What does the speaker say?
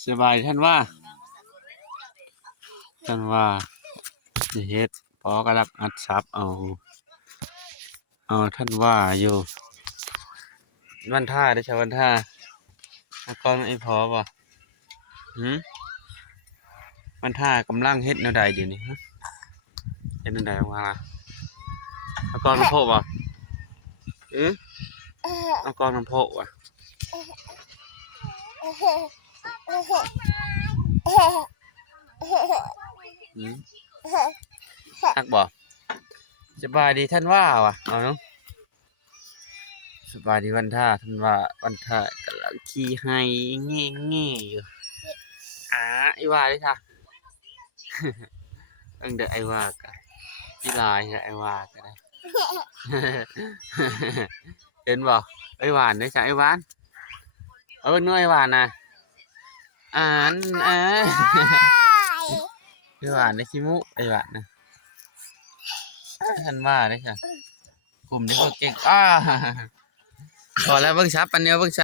สบายท่านว่าสิเฮ็ดพอกำลังอัดซับเอาท่านว่าอยู่วันท่าได้ใช่วันท่าก่อนไอ้พอป่ะหืมวันท่ากำลังเฮ็ดแนวใดอยู่นี่ฮะเฮ็ดแนวใดว่าล่ะเอาก่อนน้ำโพป่ะเอาก่อนน้ำโพป่ะหืมฮักบ่สบายดีท่านว่าว่ะเอาเนาะสบายดีวันท่าท่านว่าวันท่ากำลังขี่ให้แง่ๆอยู่ไอ้ว่าเด้ค่ะ ตั้งแต่ไอ้ว่ากันพี่ลายไอ้ว่ากันได้ เห็นบ่ไอ้หวานได้จ้ะไอ้หวานเอาเบิ่งหน่อยไอ้หวานน่ะอ่านไอ้หวานได้ขี้มุไอ้หวานน่ะท่านว่าได้จ้ะกลุ่มนี้เขาเก่งพอแล้วเบิ่งซับอันเดียวเบิ่งซับ